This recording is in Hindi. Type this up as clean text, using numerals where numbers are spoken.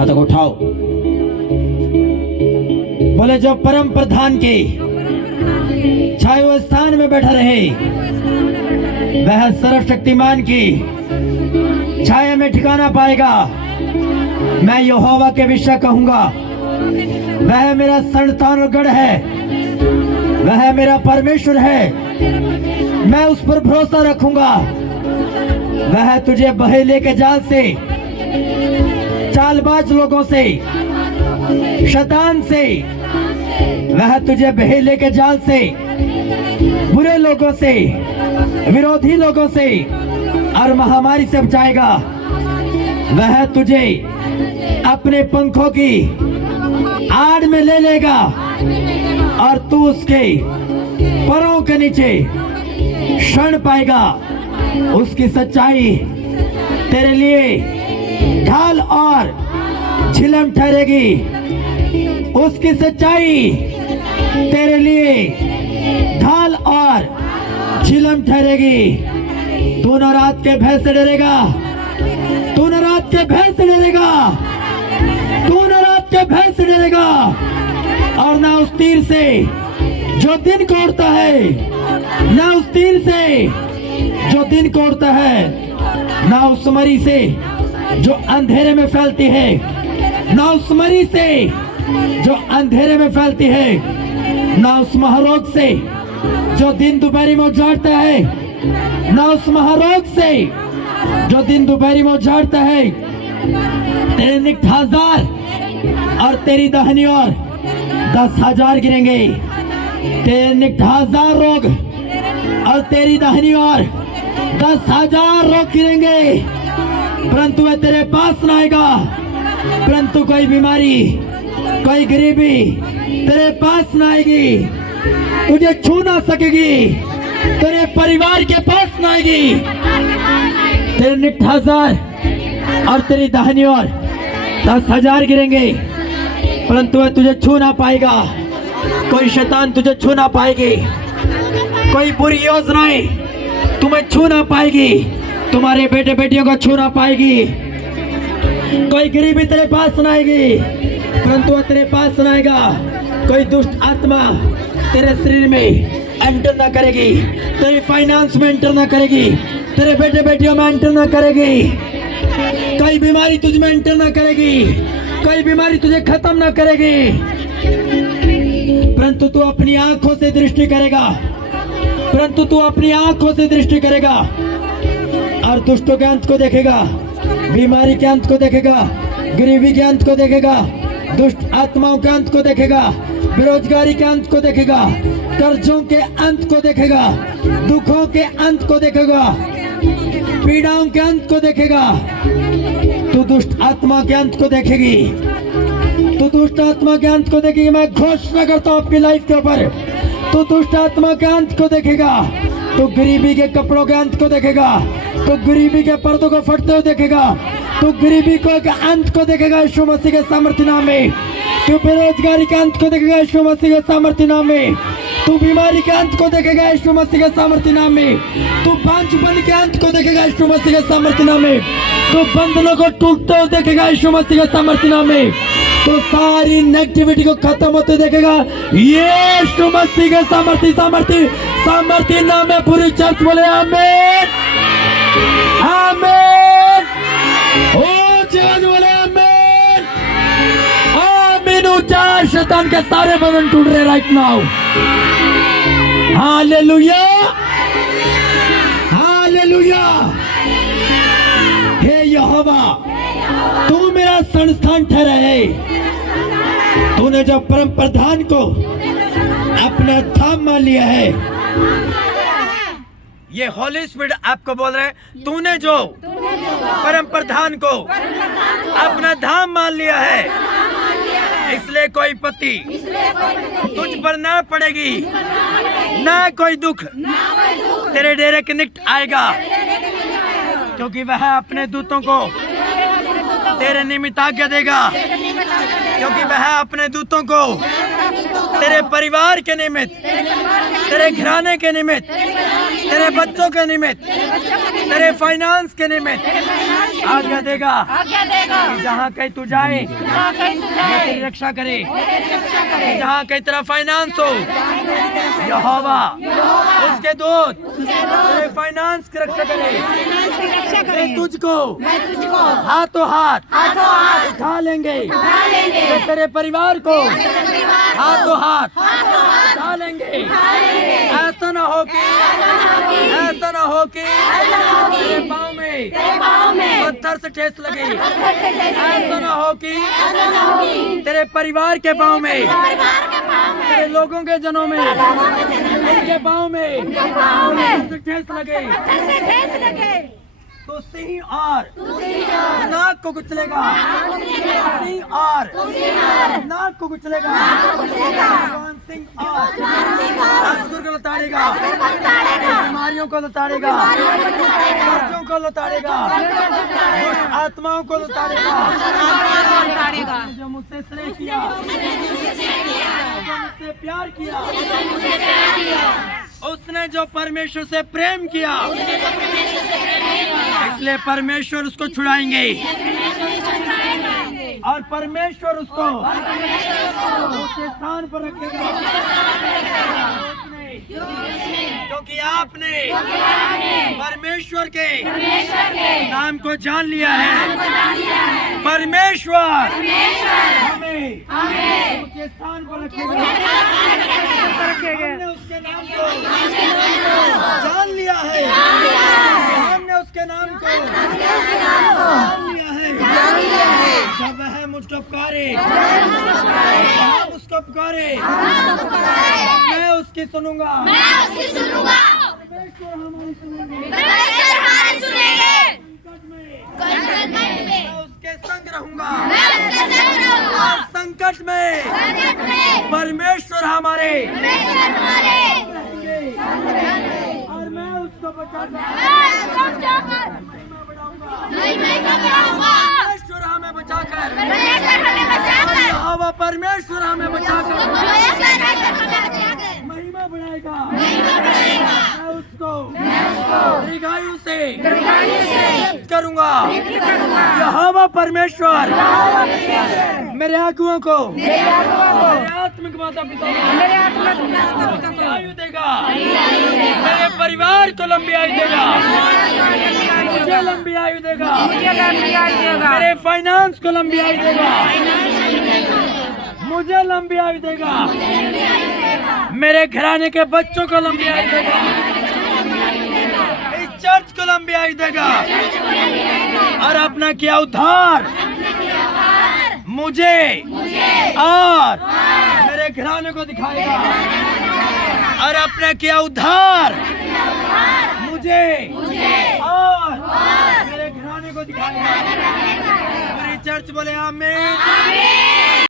हाथों को उठाओ। बोले जो परम प्रधान के छाए हुए स्थान में बैठा रहे, वह सर्वशक्तिमान की छाया में ठिकाना पाएगा। मैं यहोवा के विषय कहूंगा, वह मेरा संस्थान और गढ़ है, वह मेरा परमेश्वर है। मैं उस पर भरोसा रखूंगा। वह तुझे बहेलिए के जाल से, चालबाज लोगों से, शैतान से, वह तुझे बहेलिए के जाल से, बुरे लोगों से, विरोधी लोगों से और महामारी से बचाएगा। वह तुझे अपने पंखों की आड़ में ले लेगा और तू उसके पैरों के नीचे शरण पाएगा। उसकी सच्चाई तेरे लिए ढाल और झिलम ठहरेगी। उसकी सच्चाई तेरे लिए ढाल और झिलम ठहरेगी। तू न रात के भय से डरेगा, तू न रात के भय से डरेगा, तू न रात के भय से डरेगा और ना उस तीर से जो दिन को उड़ता है, ना उस तीर से जो दिन को उड़ता है, ना उस मरी से जो अंधेरे में फैलती है, ना उस मरी से जो अंधेरे में फैलती है, ना उस महारोग से जो दिन दोपहरी में उजाड़ता है, ना उस महारोग से जो दिन दोपहरी में उजाड़ता है। तेरे निकट 1000 और तेरी दाहिनी ओर 10,000 गिरेंगे। तेरे निकट 1000 रोग और तेरी दाहिनी ओर 10,000 रोग गिरेंगे, परंतु वह तेरे पास न आएगा। परंतु कोई बीमारी, कोई गरीबी तेरे पास न आएगी, तुझे छू ना सकेगी, तेरे परिवार के पास न आएगी। तेरे निकट 1000 और तेरी दाहिनी ओर 10,000 गिरेंगे, परंतु वह तुझे छू ना पाएगा। कोई शैतान तुझे छू ना पाएगी, कोई बुरी योजनाएं तुम्हें छू ना पाएगी, तुम्हारे बेटे बेटियों को छू ना पाएगी। कोई गरीबी तेरे पास न आएगी, परंतु वह तेरे पास न आएगा। कोई दुष्ट आत्मा तेरे शरीर में एंटर ना करेगी, तेरी फाइनेंस में एंटर ना करेगी, तेरे बेटे बेटियों में एंटर ना करेगी। कोई बीमारी तुझ में एंटर ना करेगी, कोई बीमारी तुझे खत्म ना करेगी, परंतु तू अपनी आंखों से दृष्टि करेगा, परंतु तू अपनी आंखों से दृष्टि करेगा और दुष्टों के अंत को देखेगा, बीमारी के अंत को देखेगा, गरीबी के अंत को देखेगा, दुष्ट आत्माओं के अंत को देखेगा, बेरोजगारी के अंत को देखेगा, कर्जों के अंत को देखेगा, दुखों के अंत को देखेगा, पीड़ाओं के अंत को देखेगा। तू दुष्ट आत्मा के अंत को देखेगी, तू दुष्ट आत्मा के अंत को देखेगी। मैं घोषणा करता हूँ आपकी लाइफ के ऊपर, तू दुष्ट आत्मा के अंत को देखेगा, तू गरीबी के कपड़ों के अंत को देखेगा, तू गरीबी के पर्दों को फटते हुए देखेगा, तू गरीबी को के अंत को देखेगा यीशु मसीह के सामर्थ्य नाम में। तू बेरोजगारी के अंत को देखेगा यीशु मसीह के सामर्थ्य नाम में। तू बीमारी के अंत को देखेगा यीशु मसीह के सामर्थ्य नाम में। तू बांझपन के अंत को देखेगा यीशु मसीह के सामर्थ्य नाम में। तू बंधनों को टूटते हुए देखेगा यीशु मसीह के सामर्थ्य नाम में। तो सारी नेगेटिविटी को खत्म होते देखेगा यीशु मसीह के सामर्थ्य नाम में। पूरी चर्च बोले आमीन आमीन। ओ चर्च बोले आमीन आमीन। ऊंचा शैतान के सारे बंधन टूट रहे राइट नाउ। Hallelujah hallelujah. हे यहोवा तू मेरा संस्थान ठहरा है। तूने जो परम प्रधान को अपना धाम मान लिया है। ये होली स्पिरिट आपको बोल रहे हैं, तूने जो परम प्रधान को अपना धाम मान लिया है, इसलिए कोई पत्ती तुझ पर ना पड़ेगी, ना कोई दुख तेरे डेरे के निकट आएगा, क्योंकि वह अपने दूतों को तेरे निमित्त आज्ञा देगा, क्योंकि वह अपने दूतों को तेरे परिवार के निमित्त, तेरे घराने के निमित्त तेरे बच्चों के निमित्त, तेरे फाइनेंस के निमित्त आज्ञा देगा कि जहाँ कहीं तू जाए मैं तेरी रक्षा करे। जहाँ कहीं तेरा फाइनेंस हो, यहोवा उसके दूत तेरे फाइनेंस की रक्षा करे। मैं तुझको हाथों हाथ उठा लेंगे। मैं तेरे परिवार को हाथों हाथ उठा लेंगे। ऐसा ना हो कि तेरे पाँव में पत्थर से ठेस लगे। ऐसा ना हो कि तेरे परिवार के पाँव में, तेरे लोगों के जनों में, इनके पाँव में ठेस लगे। तो सिंह और नाक को कुचलेगा। सिंह और नाक को कुचलेगा। भगवान सिंह और अजगर को लताड़ेगा। बीमारियों को लताड़ेगा। बच्चों को लताड़ेगा। दुष्ट आत्माओं को लताड़ेगा। जो मुझसे स्नेह किया, जो मुझसे प्यार किया, उसने जो परमेश्वर से प्रेम किया, इसलिए परमेश्वर उसको छुड़ाएंगे और परमेश्वर उसको उसके स्थान पर रखेगा। क्योंकि आपने परमेश्वर के नाम को जान लिया है। परमेश्वर हमें उसके स्थान पर रखेगा। हमने उसके नाम को जान लिया है। हमने उसके नाम को जान लिया है। जब वह मुझको पुकारे, हम उसको पुकारे, मैं उसकी सुनूंगा। परमेश्वर हमारी सुनेंगे। मैं उसके संग रहूंगा। और संकट में परमेश्वर हमारे और मैं उसको बचाऊंगा। परमेश्वर हमें बचाकर, परमेश्वर हमें बचाकर महिमा बढ़ाएगा। मैं उसको दीर्घायु से तृप्त करूंगा। यहोवा परमेश्वर मेरे आगुओं को, मेरे आत्मिक माता पिता को आयु देगा। मेरे परिवार को लंबी आयु देगा। मुझे लंबी आयु देगा। मेरे फाइनेंस को लंबी आयु देगा। मुझे लंबी आयु देगा। मेरे घराने के बच्चों को लंबी आयु देगा। इस चर्च को लंबी आयु देगा। और अपना किया उद्धार मुझे और मेरे घराने को दिखाएगा। और अपना किया उद्धार मुझे और मेरे घराने को दिखाएगा। पूरी चर्च बोले आमीन।